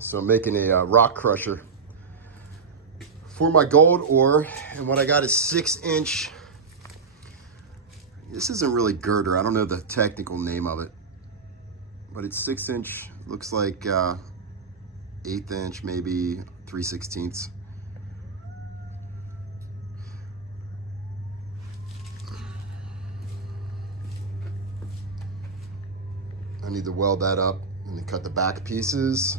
So I'm making a rock crusher for my gold ore, and what I got is 6-inch. This isn't really girder. I don't know the technical name of it, but it's 6-inch. Looks like 1/8 inch, maybe 3/16. I need to weld that up and then cut the back pieces,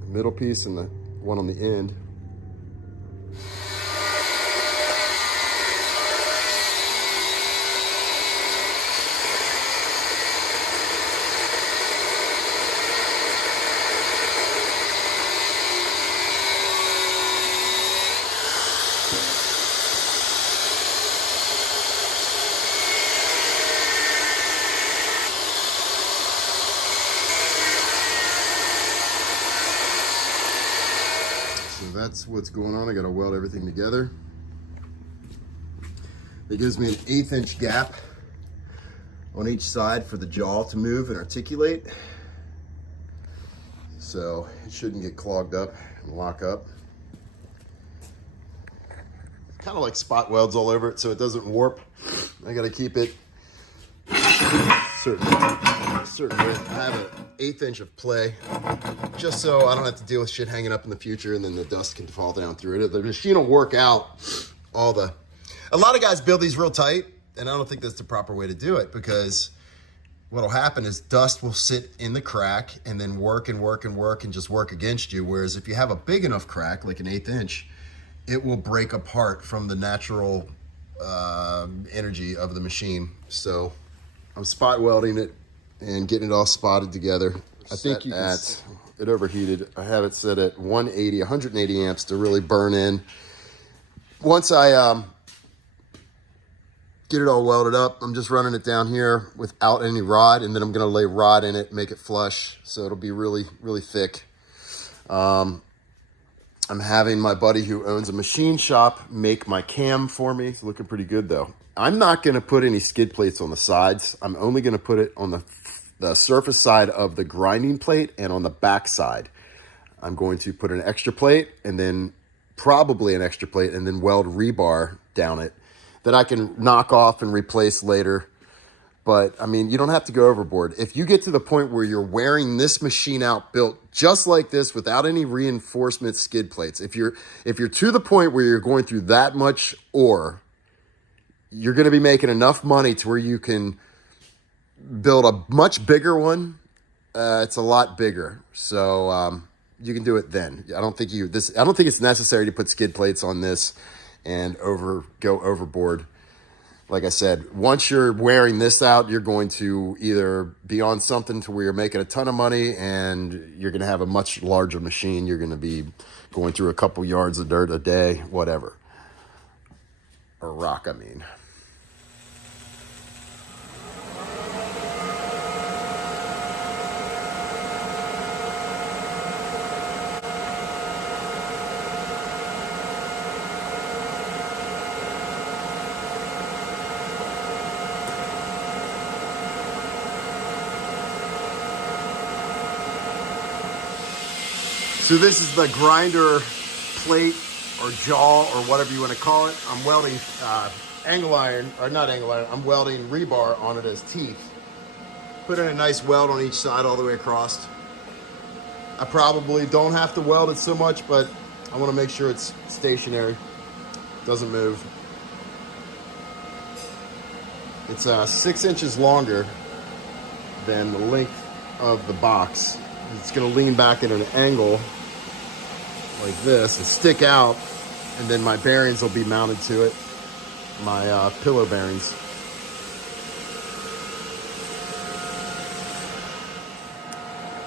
the middle piece, and the one on the end. That's what's going on. I got to weld everything together. It gives me an 1/8 inch gap on each side for the jaw to move and articulate. So it shouldn't get clogged up and lock up. Kind of like spot welds all over it so it doesn't warp. I got to keep it certain width. I have an 1/8 inch of play, just so I don't have to deal with shit hanging up in the future and then the dust can fall down through it. The machine will work out a lot of guys build these real tight, and I don't think that's the proper way to do it, because what'll happen is dust will sit in the crack and then work and just work against you. Whereas if you have a big enough crack, like an 1/8 inch, it will break apart from the natural energy of the machine. So I'm spot welding it and getting it all spotted together. I think you can it overheated. I have it set at 180 amps to really burn in. Once I get it all welded up, I'm just running it down here without any rod, and then I'm gonna lay rod in it, make it flush, so it'll be really, really thick. I'm having my buddy who owns a machine shop make my cam for me. It's looking pretty good though. I'm not gonna put any skid plates on the sides. I'm only gonna put it on the surface side of the grinding plate and on the back side. I'm going to put an extra plate and then probably an extra plate and then weld rebar down it that I can knock off and replace later. But I mean, you don't have to go overboard. If you get to the point where you're wearing this machine out built just like this without any reinforcement skid plates, if you're to the point where you're going through that much ore, you're going to be making enough money to where you can build a much bigger one. It's a lot bigger, so you can do it then. I don't think it's necessary to put skid plates on this and go overboard. Like I said, once you're wearing this out, you're going to either be on something to where you're making a ton of money and you're going to have a much larger machine. You're going to be going through a couple yards of dirt a day, whatever, or rock, I mean. So this is the grinder plate or jaw or whatever you want to call it. I'm welding angle iron, or not angle iron, I'm welding rebar on it as teeth. Put in a nice weld on each side all the way across. I probably don't have to weld it so much, but I want to make sure it's stationary, doesn't move. It's 6 inches longer than the length of the box. It's going to lean back at an angle like this and stick out, and then my bearings will be mounted to it, my pillow bearings.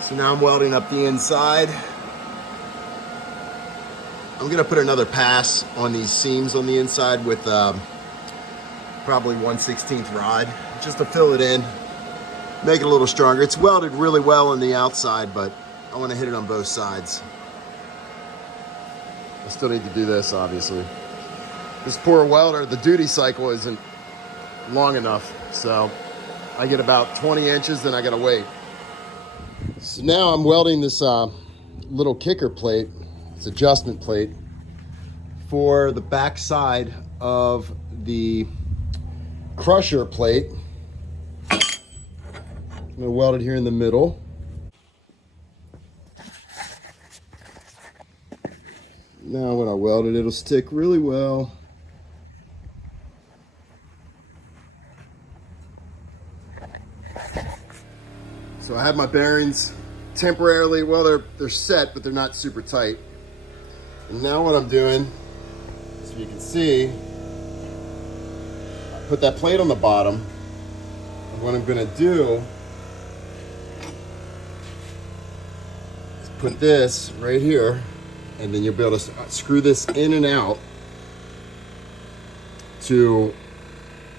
So now I'm welding up the inside. I'm going to put another pass on these seams on the inside with probably 1/16 rod, just to fill it in, make it a little stronger. It's welded really well on the outside, but I want to hit it on both sides. I still need to do this, obviously. This poor welder, the duty cycle isn't long enough, so I get about 20 inches, then I gotta wait. So now I'm welding this little kicker plate, it's adjustment plate for the back side of the crusher plate. I'm gonna weld it here in the middle. Now when I weld it, it'll stick really well. So I have my bearings temporarily, well, they're set, but they're not super tight. And now what I'm doing, so you can see, I put that plate on the bottom. And what I'm gonna do is put this right here, and then you'll be able to screw this in and out to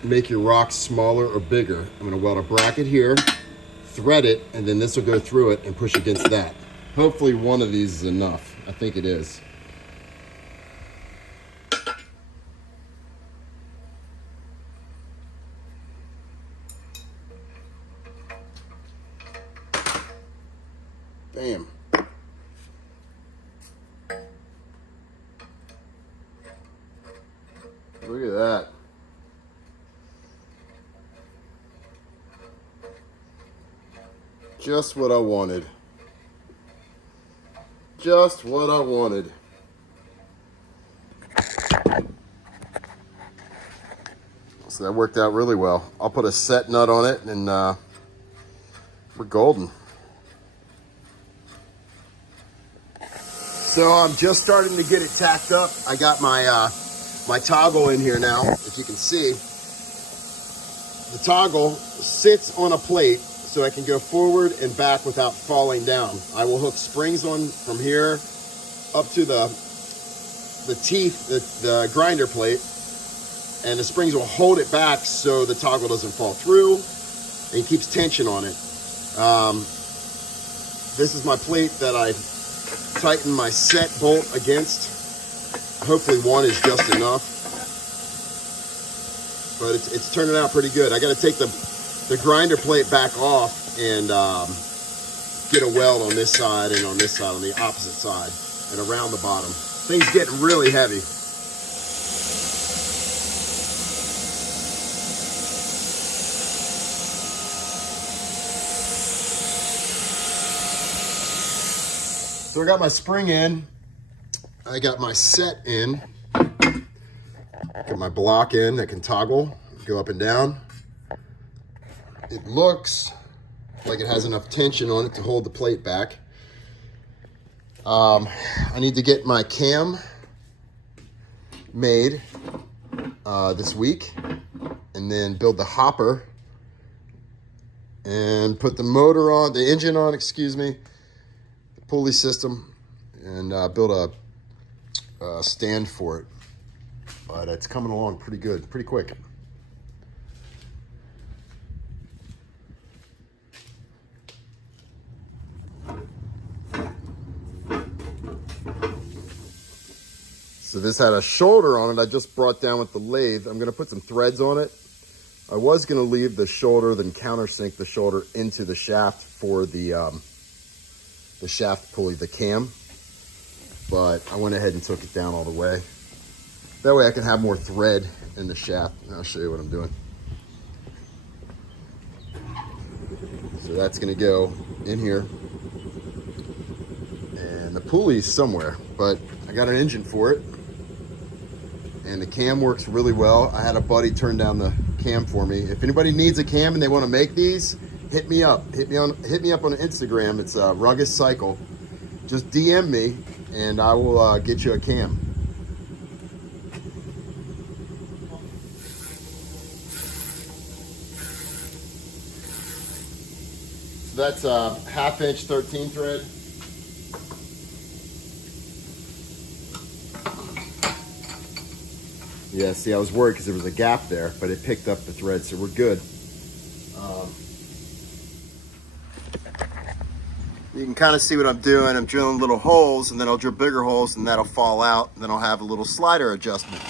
make your rocks smaller or bigger. I'm gonna weld a bracket here, thread it, and then this will go through it and push against that. Hopefully one of these is enough. I think it is. Bam. Look at that. Just what I wanted. Just what I wanted. So that worked out really well. I'll put a set nut on it and we're golden. So I'm just starting to get it tacked up. I got my my toggle in here now. If you can see, the toggle sits on a plate so I can go forward and back without falling down. I will hook springs on from here up to the teeth, the grinder plate, and the springs will hold it back so the toggle doesn't fall through, and it keeps tension on it. This is my plate that I tighten my set bolt against. Hopefully one is just enough, but it's turning out pretty good. I got to take the grinder plate back off and get a weld on this side and on this side, on the opposite side, and around the bottom. Things getting really heavy. So I got my spring in, I got my set in, got my block in that can toggle, go up and down. It looks like it has enough tension on it to hold the plate back. I need to get my cam made this week, and then build the hopper and put the motor on, the engine on, excuse me, the pulley system, and build a stand for it. But it's coming along pretty good, pretty quick. So this had a shoulder on it I just brought down with the lathe. I'm gonna put some threads on it. I was gonna leave the shoulder, then countersink the shoulder into the shaft for the shaft pulley, the cam. But I went ahead and took it down all the way. That way I can have more thread in the shaft. And I'll show you what I'm doing. So that's gonna go in here. And the pulley's somewhere, but I got an engine for it. And the cam works really well. I had a buddy turn down the cam for me. If anybody needs a cam and they want to make these, hit me up. Hit me up on Instagram. It's Rugged Cycle. Just DM me and I will get you a cam. So that's a 1/2 inch 13 thread. Yeah, see, I was worried because there was a gap there, but it picked up the thread, so we're good. You can kind of see what I'm doing. I'm drilling little holes, and then I'll drill bigger holes, and that'll fall out, and then I'll have a little slider adjustment.